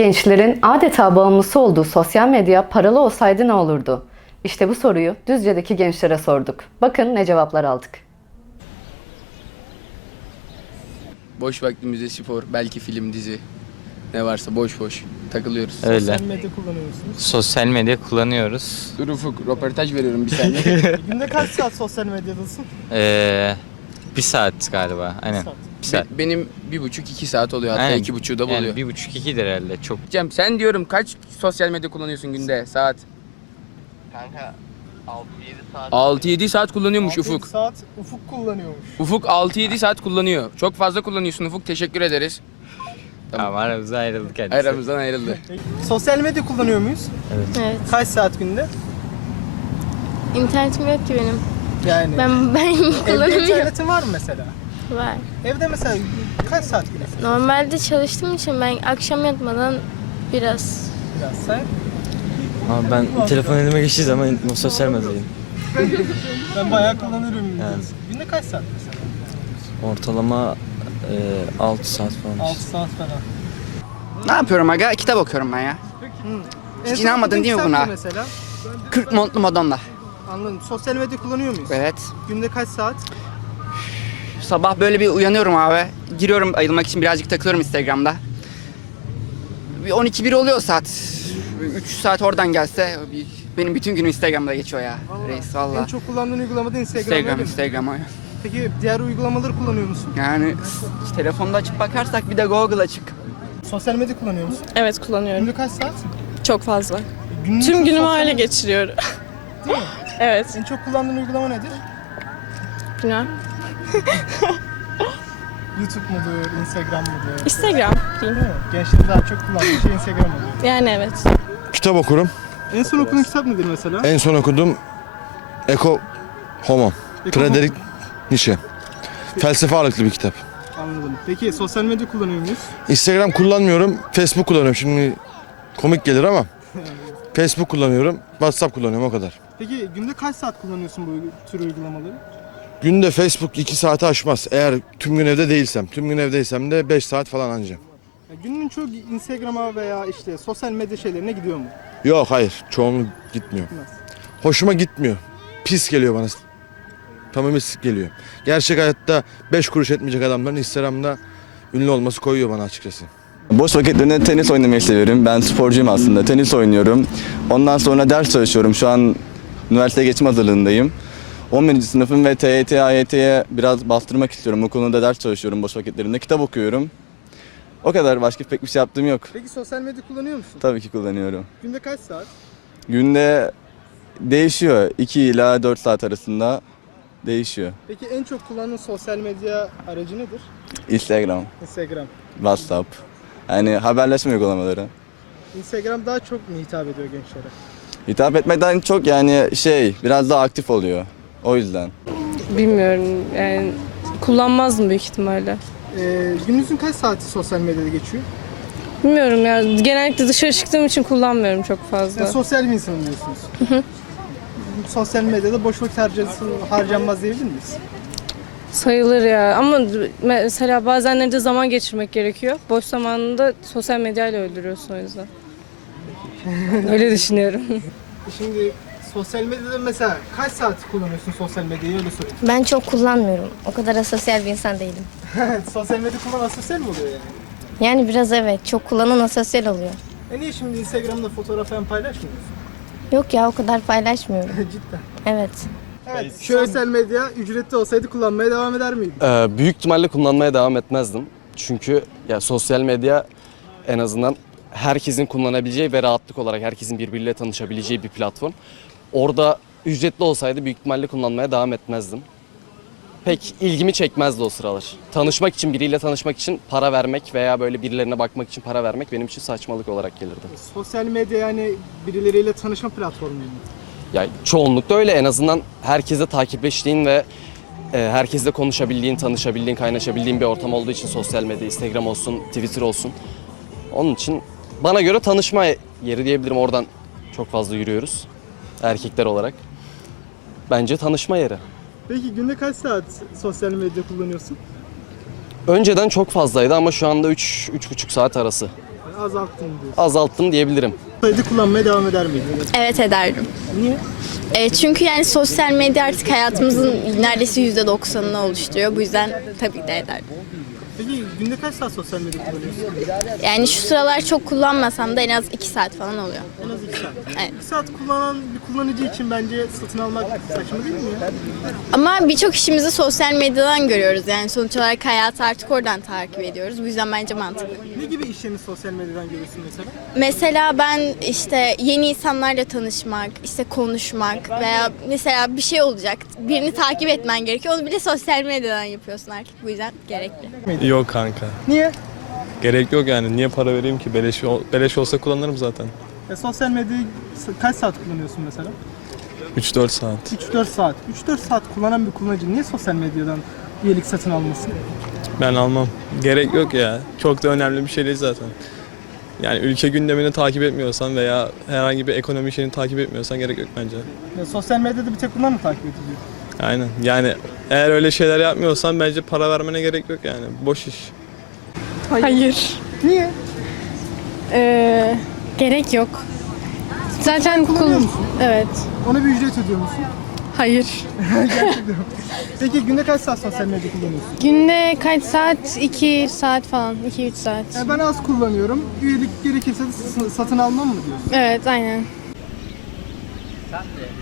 Gençlerin adeta bağımlısı olduğu sosyal medya paralı olsaydı ne olurdu? İşte bu soruyu Düzce'deki gençlere sorduk. Bakın ne cevaplar aldık. Boş vaktimizde spor, belki film, dizi. Ne varsa boş boş takılıyoruz. Öyle. Sosyal medya kullanıyor musunuz? Sosyal medya kullanıyoruz. Dur Ufuk, röportaj veriyorum bir saniye. Günde kaç saat sosyal medyadasın? Ee, bir saat galiba. Aynen. saat. Bir saat. Be- Benim bir buçuk iki saat oluyor hatta Aynen. iki buçuğu da buluyor. Yani bir buçuk ikidir herhalde. Çok. Cem sen diyorum kaç sosyal medya kullanıyorsun günde saat? Kanka 6-7 saat 6-7 saat kullanıyormuş 6 Ufuk. saat ufuk kullanıyormuş. Ufuk 6-7 saat kullanıyor. Çok fazla kullanıyorsun Ufuk teşekkür ederiz. Tamam aramızda ayrıldık kendisi. Aramızdan ayrıldı. Sosyal medya kullanıyor muyuz? Evet. Kaç saat günde? İnternetim yok ki benim. Yani Ben ben evde kullanamıyorum. internetin var mı mesela? Var. Evde mesela kaç saat güneş? Normalde çalıştığım için ben akşam yatmadan biraz Biraz sen. Abi ben telefon elime geçtiği zaman sosyal medyayım. Ben bayağı kullanırım. Yani. Günde kaç saat mesela? Ortalama e, 6 saat falan. 6 saat falan. Ne yapıyorum aga? Kitap okuyorum ben ya. En son inanmadın okuduğun değil mi kitap buna? Mesela. 40 montlu Madonna. Anladım. Sosyal medya kullanıyor muyuz? Evet. Günde kaç saat? Sabah böyle bir uyanıyorum abi. Giriyorum ayılmak için birazcık takılıyorum Instagram'da. Bir 12-1 oluyor saat. 3 saat oradan gelse bir- benim bütün günüm Instagram'da geçiyor ya. Reis En valla. çok kullandığın uygulamada Instagram, Instagram? Instagram. aynen. Peki diğer uygulamaları kullanıyor musun? Yani telefonda açıp bakarsak bir de Google açık. Sosyal medya kullanıyor musun? Evet kullanıyorum. Günde kaç saat? Çok fazla. Günlük Tüm günümü sosyal öyle geçiriyorum. Değil mi? Evet. En çok kullandığın uygulama nedir? Bilmem. YouTube mudur, Instagram mıdır? Instagram diyeyim. Değil mi? Gençlerin daha çok kullandığı şey Instagram oluyor. Yani evet. Kitap okurum. En son okuduğun kitap nedir mesela? En son okudum Eko Homo. Eko- Friedrich Nietzsche. Felsefe ağırlıklı bir kitap. Anladım. Peki sosyal medya kullanıyor muyuz? Instagram kullanmıyorum. Facebook kullanıyorum. Şimdi komik gelir ama. Facebook kullanıyorum. WhatsApp kullanıyorum o kadar. Peki günde kaç saat kullanıyorsun bu tür uygulamaları? Günde Facebook 2 saati aşmaz. Eğer tüm gün evde değilsem. Tüm gün evdeysem de 5 saat falan anca. Ya günün çok Instagram'a veya işte sosyal medya şeylerine gidiyor mu? Yok hayır. Çoğunluk gitmiyor. Gitmez. Hoşuma gitmiyor. Pis geliyor bana. Tamamen geliyor. Gerçek hayatta 5 kuruş etmeyecek adamların Instagram'da ünlü olması koyuyor bana açıkçası. Boş vakitlerinde tenis oynamayı seviyorum. Ben sporcuyum aslında. Tenis oynuyorum. Ondan sonra ders çalışıyorum. Şu an üniversiteye geçim hazırlığındayım. 11. sınıfım ve TYT, AYT'ye biraz bastırmak istiyorum. Bu konuda ders çalışıyorum boş vakitlerimde. Kitap okuyorum. O kadar. Başka pek bir şey yaptığım yok. Peki sosyal medya kullanıyor musun? Tabii ki kullanıyorum. Günde kaç saat? Günde değişiyor. 2 ila 4 saat arasında değişiyor. Peki en çok kullandığın sosyal medya aracı nedir? Instagram, Instagram. WhatsApp. Yani haberleşme uygulamaları. Instagram daha çok mu hitap ediyor gençlere? Hitap etmeden çok yani şey biraz daha aktif oluyor. O yüzden. Bilmiyorum. Yani kullanmazdım büyük ihtimalle. Ee, gününüzün kaç saati sosyal medyada geçiyor? Bilmiyorum ya. Genellikle dışarı çıktığım için kullanmıyorum çok fazla. Yani sosyal bir insanım diyorsunuz. sosyal medyada boş vakit harcasın, harcanmaz diyebilir miyiz? Sayılır ya. Ama mesela bazenleri de zaman geçirmek gerekiyor. Boş zamanında sosyal medyayla öldürüyorsun o yüzden. Öyle düşünüyorum. Şimdi sosyal medyada mesela kaç saat kullanıyorsun sosyal medyayı öyle sorayım. ben çok kullanmıyorum. O kadar asosyal bir insan değilim. sosyal medya kullanan sosyal mi oluyor yani? Yani biraz evet çok kullanan asosyal oluyor. E niye şimdi Instagram'da fotoğraf falan paylaşmıyorsun? Yok ya o kadar paylaşmıyorum. Cidden. Evet. Evet. Sosyal medya ücretli olsaydı kullanmaya devam eder miydin? Ee, büyük ihtimalle kullanmaya devam etmezdim. Çünkü ya sosyal medya en azından herkesin kullanabileceği ve rahatlık olarak herkesin birbiriyle tanışabileceği bir platform. Orada ücretli olsaydı büyük ihtimalle kullanmaya devam etmezdim. Pek ilgimi çekmezdi o sıralar. Tanışmak için, biriyle tanışmak için para vermek veya böyle birilerine bakmak için para vermek benim için saçmalık olarak gelirdi. Sosyal medya yani birileriyle tanışma platformu mu? Ya çoğunlukta öyle en azından herkese takipleştiğin ve e, herkesle konuşabildiğin, tanışabildiğin, kaynaşabildiğin bir ortam olduğu için sosyal medya, Instagram olsun, Twitter olsun. Onun için bana göre tanışma yeri diyebilirim. Oradan çok fazla yürüyoruz erkekler olarak. Bence tanışma yeri. Peki günde kaç saat sosyal medya kullanıyorsun? Önceden çok fazlaydı ama şu anda 3 üç, 3,5 saat arası. azalttın diyorsun. Azalttım diyebilirim. Sayıda kullanmaya devam eder miydin? Evet ederdim. Niye? E, çünkü yani sosyal medya artık hayatımızın neredeyse %90'ını oluşturuyor. Bu yüzden tabii ki de ederdim. Peki günde kaç saat sosyal medya kullanıyorsun? Yani şu sıralar çok kullanmasam da en az 2 saat falan oluyor. En az 2 saat. Evet. 2 saat kullanan bir kullanıcı için bence satın almak saçma değil mi ya? Ama birçok işimizi sosyal medyadan görüyoruz. Yani sonuç olarak hayatı artık oradan takip ediyoruz. Bu yüzden bence mantıklı. Ne gibi işlerini sosyal medyadan görüyorsun mesela? Mesela ben işte yeni insanlarla tanışmak, işte konuşmak veya mesela bir şey olacak. Birini takip etmen gerekiyor. Onu bile sosyal medyadan yapıyorsun artık. Bu yüzden gerekli. Yok kanka. Niye? Gerek yok yani. Niye para vereyim ki? Beleş, beleş olsa kullanırım zaten. E, sosyal medyayı kaç saat kullanıyorsun mesela? 3-4 saat. 3-4 saat. 3-4 saat kullanan bir kullanıcı niye sosyal medyadan üyelik satın almasın? Ben almam. Gerek yok ya. Çok da önemli bir şey değil zaten. Yani ülke gündemini takip etmiyorsan veya herhangi bir ekonomi şeyini takip etmiyorsan gerek yok bence. Ya, sosyal medyada bir tek bunlar mı takip ediliyor? Aynen. Yani eğer öyle şeyler yapmıyorsan bence para vermene gerek yok yani. Boş iş. Hayır. Niye? Ee, gerek yok. Zaten Kullanıyor musun? Evet. Ona bir ücret ödüyor musun? Hayır. Gerçekten. Peki günde kaç saat sosyal medya kullanıyorsun? Günde kaç saat? 2 saat falan. 2-3 saat. Ya ben az kullanıyorum. Üyelik gerekirse de s- satın almam mı diyorsun? Evet aynen. Sen de